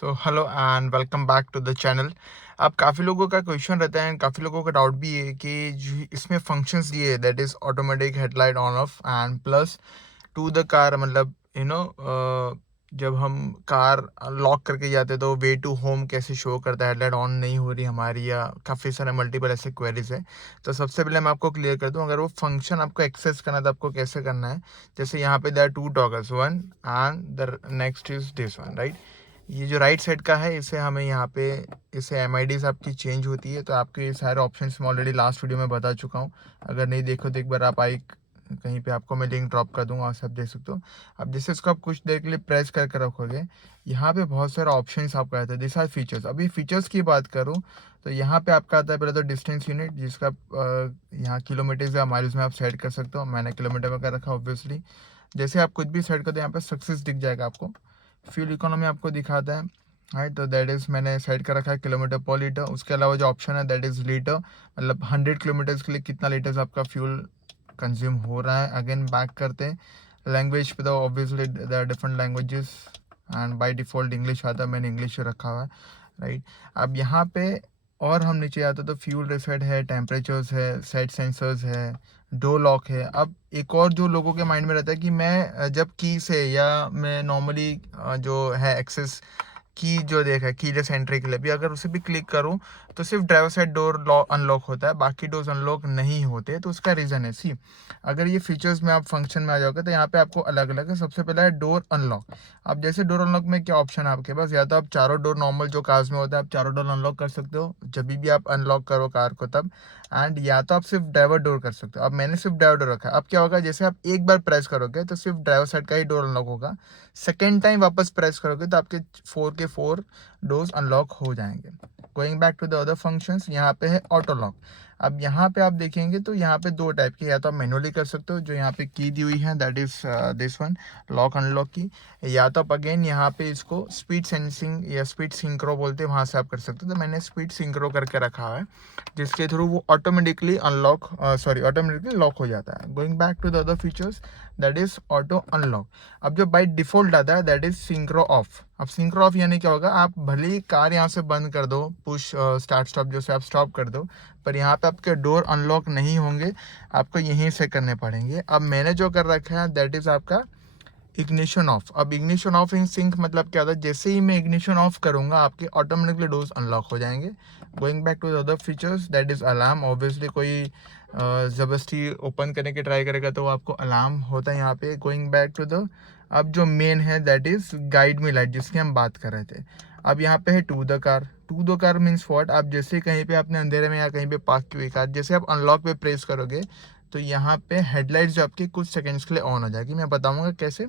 तो hello and welcome back to the channel. अब काफ़ी लोगों का क्वेश्चन रहता है एंड काफ़ी लोगों का डाउट भी है कि इसमें फंक्शंस दिए that is automatic headlight on off and plus two the car, मतलब जब हम कार लॉक करके जाते हैं तो वे टू होम कैसे शो करता है, हेडलाइट ऑन नहीं हो रही हमारी, या काफ़ी सारे मल्टीपल ऐसे क्वेरीज है। तो सबसे पहले मैं आपको क्लियर कर दूं, अगर वो फंक्शन आपको एक्सेस करना है तो आपको कैसे करना है। जैसे यहाँ पे there are two toggles, one and the next is this one, right. ये जो राइट साइड का है इसे हमें यहाँ पे इसे MIDs आपकी चेंज होती है। तो आपके ये सारे ऑप्शंस मैं ऑलरेडी लास्ट वीडियो में बता चुका हूँ। अगर नहीं देखो तो एक बार आप आई कहीं पे आपको मैं लिंक ड्रॉप कर दूंगा, सब देख सकते हो। अब जैसे इसको आप कुछ देर के लिए प्रेस करके रखोगे, यहाँ पे बहुत सारे ऑप्शंस आपका आता है। This are features. अभी फीचर्स की बात करूँ तो यहाँ पे आपका आता है पहले तो डिस्टेंस यूनिट, जिसका यहाँ किलोमीटर्स या माइल्स में आप सेट कर सकते हो। मैंने किलोमीटर में कर रखा ऑब्वियसली। जैसे आप कुछ भी सेट कर दो यहाँ पे सक्सेस दिख जाएगा आपको। फ्यूल इकोनॉमी आपको दिखाता है, राइट। तो दैट इज़ मैंने सेट कर रखा है किलोमीटर पर लीटर। उसके अलावा जो ऑप्शन है दैट इज़ लीटर, मतलब 100 किलोमीटर्स के लिए कितना लीटर्स आपका फ्यूल कंज्यूम हो रहा है। अगेन बैक करते हैं लैंग्वेज पे, तो obviously there are different languages and by default English आता है, मैंने इंग्लिश रखा हुआ है, राइट। अब यहाँ पे और हम नीचे आते तो फ्यूल रिसेट है, टेम्परेचर्स है, सेट सेंसर्स है, डोर लॉक है। अब एक और जो लोगों के माइंड में रहता है कि मैं जब की से या मैं नॉर्मली जो है एक्सेस की जो देखा कीलेस एंट्री के लिए भी अगर उसे भी क्लिक करूं तो सिर्फ ड्राइवर साइड डोर अनलॉक होता है, बाकी डोर्स अनलॉक नहीं होते। तो उसका रीज़न है, सी अगर ये फीचर्स में आप फंक्शन में आ जाओगे तो यहाँ पे आपको अलग अलग है। सबसे पहला है डोर अनलॉक। अब जैसे डोर अनलॉक में क्या ऑप्शन है आपके पास, या तो आप चारों डोर नॉर्मल जो कार्स में होता है आप चारों डोर अनलॉक कर सकते हो जब भी आप अनलॉक करो कार को तब, एंड या तो आप सिर्फ ड्राइवर डोर कर सकते हो। अब मैंने सिर्फ ड्राइवर डोर रखा है। अब क्या होगा, जैसे आप एक बार प्रेस करोगे तो सिर्फ ड्राइवर साइड का ही डोर अनलॉक होगा। सेकेंड टाइम वापस प्रेस करोगे तो आपके 4 के 4 डोर्स अनलॉक हो जाएंगे। Going back to the other functions, यहाँ पे है ऑटो लॉक। अब यहाँ पे आप देखेंगे तो यहाँ पे दो टाइप के, या तो आप मैनुअली कर सकते हो जो यहाँ पे की दी हुई है that is this one, lock unlock की, या तो आप अगेन यहाँ पे इसको स्पीड सेंसिंग या स्पीड सिंक्रो बोलते हैं, वहाँ से आप कर सकते हो। तो मैंने स्पीड सिंक्रो करके रखा है जिसके थ्रू वो ऑटोमेटिकली अनलॉक ऑटोमेटिकली लॉक हो जाता है। Going back to the other features that is auto unlock. अब जो बाई डिफॉल्ट आता है दैट इज सिंक्रो ऑफ। अब सिंक्रो ऑफ यानी क्या होगा, आप भले ही कार यहाँ से बंद कर दो, पुश स्टार्ट स्टॉप जैसे आप स्टॉप कर दो, पर यहाँ पे आपके डोर अनलॉक नहीं होंगे, आपको यहीं से करने पड़ेंगे। अब मैंने जो कर रखा है दैट इज आपका इग्निशन ऑफ। अब इग्निशन ऑफ इन सिंक मतलब क्या होता है, जैसे ही मैं इग्निशन ऑफ करूंगा आपके ऑटोमेटिकली डोर्स अनलॉक हो जाएंगे। Going back to the other features that is alarm. Obviously कोई ज़बरदस्ती ओपन करने की ट्राई करेगा तो आपको अलार्म होता है यहाँ पे। गोइंग बैक टू द, अब जो मेन है that is guide me light जिसकी हम बात कर रहे थे। अब यहाँ पे है to the car. To the car means what, आप जैसे कहीं पे अपने अंधेरे में या कहीं पे पार्क की हुई कार जैसे आप अनलॉक पे प्रेस करोगे तो यहाँ पे हेडलाइट्स जो आपकी कुछ सेकंड्स के लिए ऑन हो जाएगी। मैं बताऊंगा कैसे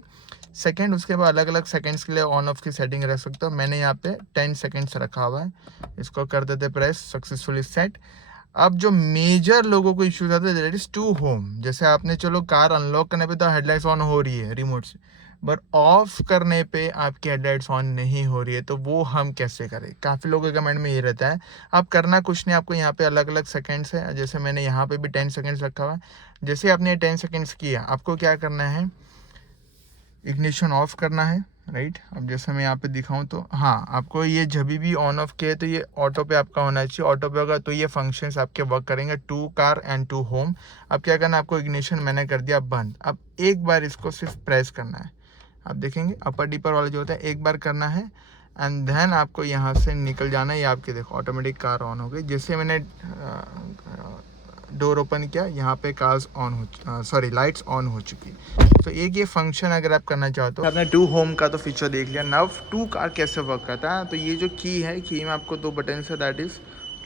सेकंड, उसके बाद अलग अलग सेकंड्स के लिए ऑन ऑफ की सेटिंग रख सकते हो। मैंने यहाँ पे 10 सेकंड्स रखा हुआ है। इसको कर देते प्रेस, सक्सेसफुली सेट। अब जो मेजर लोगों को इश्यूज आते हैं दैट इज टू होम। जैसे आपने चलो कार अनलॉक करने पे तो हेडलाइट्स ऑन हो रही है रिमोट से, बट ऑफ करने पे आपकी हेडलाइट्स ऑन नहीं हो रही है, तो वो हम कैसे करें। काफ़ी लोगों के कमेंट में ये रहता है। आप करना कुछ नहीं, आपको यहाँ पे अलग अलग सेकंड्स है, जैसे मैंने यहाँ पे भी 10 सेकंड्स रखा हुआ है। जैसे आपने 10 सेकंड्स किया आपको क्या करना है, इग्निशन ऑफ करना है, राइट। अब जैसे मैं यहाँ पे दिखाऊं तो हाँ, आपको ये जब भी ऑन ऑफ किया तो ये ऑटो पे आपका होना चाहिए। ऑटो पे होगा तो ये फंक्शंस आपके वर्क करेंगे, to car and to home. अब क्या करना है, आपको इग्निशन मैंने कर दिया बंद। अब एक बार इसको सिर्फ प्रेस करना है। आप देखेंगे अपर डीपर वाला जो होता है एक बार करना है एंड देन आपको यहाँ से निकल जाना है। ये आपके देखो ऑटोमेटिक कार ऑन हो गई। जैसे मैंने डोर ओपन किया यहाँ पे कार्स ऑन हो, सॉरी लाइट्स ऑन हो चुकी। तो एक ये फंक्शन अगर आप करना चाहते हो, आपने टू होम का तो फीचर देख लिया। नव टू कार कैसे वर्क करता है, तो ये जो की है, की में आपको दो बटन है that is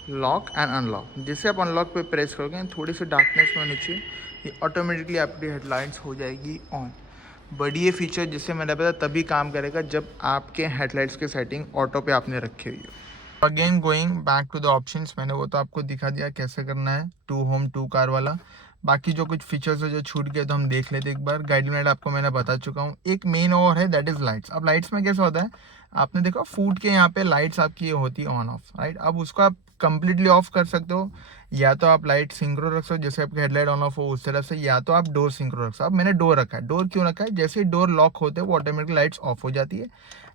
lock and unlock. जैसे आप अनलॉक पे प्रेस करोगे थोड़ी सी डार्कनेस में नीचे ये ऑटोमेटिकली आपकी हेडलाइट्स हो जाएगी ऑन। बट ये फीचर जिससे मैंने बताया तभी काम करेगा जब आपके हेडलाइट्स की सेटिंग ऑटो पे आपने रखी हुई है। Again going back to the options, मैंने वो तो आपको दिखा दिया कैसे करना है टू होम टू कार वाला। बाकी जो कुछ फीचर्स है जो छूट गए तो हम देख लेते एक बार। गाइडलाइन आपको मैंने बता चुका हूँ। एक मेन और है दैट इज लाइट्स। अब लाइट्स में कैसा होता है, आपने देखा फूड के यहाँ पे लाइट्स आपकी होती है ऑन ऑफ, राइट। अब उसको आप कंप्लीटली ऑफ कर सकते हो, या तो आप लाइट सिंक्रो रख सकते हो जैसे आपकी हेडलाइट ऑन ऑफ हो उस तरफ से, या तो आप डोर सिंक्रो रख सकते हो। अब मैंने डोर रखा है। डोर क्यों रखा है, जैसे डोर लॉक होते हैं वो ऑटोमेटिकली लाइट्स ऑफ हो जाती है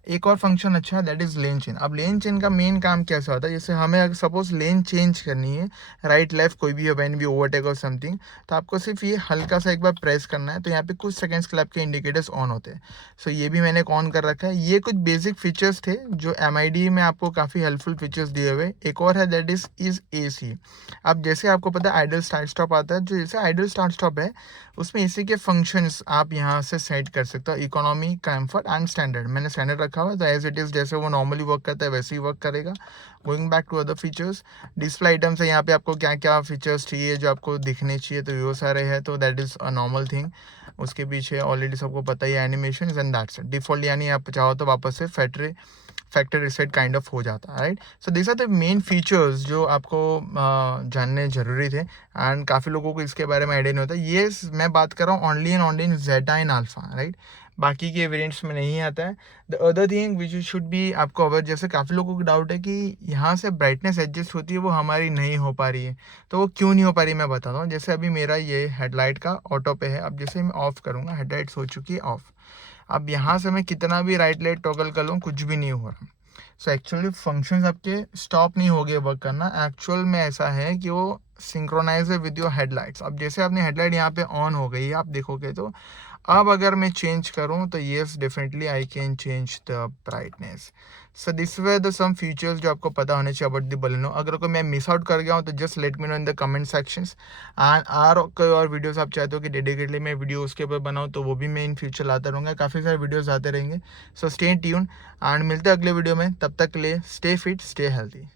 एक और फंक्शन अच्छा है, दैट इज़ लेन चेन। अब लेन चेन का मेन काम कैसा होता है, जैसे हमें अगर सपोज लेन चेंज करनी है, राइट लेफ्ट कोई भी हो, व्हेन वी ओवरटेक और समथिंग, तो आपको सिर्फ ये हल्का सा एक बार प्रेस करना है, तो यहाँ पे कुछ सेकंड्स के लिए आपके इंडिकेटर्स ऑन होते हैं। सो ये भी मैंने ऑन कर रखा है। ये कुछ बेसिक फीचर्स थे जो MID में आपको काफ़ी हेल्पफुल फीचर्स दिए हुए। एक और है, दैट इज़ AC। अब जैसे आपको पता है आइडल स्टार्ट स्टॉप आता है, जो जैसे आइडल स्टार्ट स्टॉप है उसमें AC के फंक्शंस आप यहाँ से सेट कर सकते हो, इकोनॉमी, कम्फर्ट एंड स्टैंडर्ड। मैंने स्टैंडर्ड रखा हुआ है, तो एज इट इज़ जैसे वो नॉर्मली वर्क करता है वैसे ही वर्क करेगा। Going back to other features, display items है, यहाँ पे आपको क्या क्या फीचर्स चाहिए जो आपको दिखने चाहिए, तो वो सारे हैं, तो that is a normal thing. उसके पीछे ऑलरेडी सबको पता ही है animation and that's it. Default यानी आप चाहो तो वापस से फैक्ट्री रिसेट काइंड ऑफ हो जाता है, right. So this are the main features जो आपको जानने ज़रूरी थे, एंड काफ़ी लोगों को इसके बारे में आइडिया नहीं होता। ये मैं बात कर रहा हूँ only and only in Zeta in Alpha, right. बाकी के वेरिएंट्स में नहीं आता है। The other thing which should be आपको अवर, जैसे काफ़ी लोगों को डाउट है कि यहाँ से ब्राइटनेस एडजस्ट होती है, वो हमारी नहीं हो पा रही है। तो वो क्यों नहीं हो पा रही मैं बताता हूँ। जैसे अभी मेरा ये हेडलाइट का ऑटो पे है, अब जैसे मैं ऑफ़ करूँगा, हेडलाइट्स हो चुकी है ऑफ़। अब यहाँ से मैं कितना भी राइट लाइट टॉगल कर लूँ, कुछ भी नहीं हो रहा। सो एक्चुअली फंक्शंस आपके स्टॉप नहीं हो गए वर्क करना, एक्चुअल में ऐसा है कि वो सिंक्रोनाइज है विद योर हेडलाइट्स। अब जैसे आपने हेडलाइट यहाँ पे ऑन हो गई है, आप देखोगे तो अब अगर मैं चेंज करूँ तो yes definitely I can change the brightness. So this way the some features जो आपको पता होने चाहिए अबाउट द बलेनो। अगर कोई मैं मिस आउट कर गया हूँ तो just let me know in the comment sections. And कोई और वीडियोस आप चाहते हो कि डेडिकेटली मैं वीडियो उसके ऊपर बनाऊँ, तो वो भी मैं इन फ्यूचर लाता रहूँगा, काफ़ी सारे वीडियोस आते रहेंगे। सो स्टे ट्यून एंड मिलते हैं अगले वीडियो में। तब तक के लिए स्टे फिट, स्टे हेल्थी।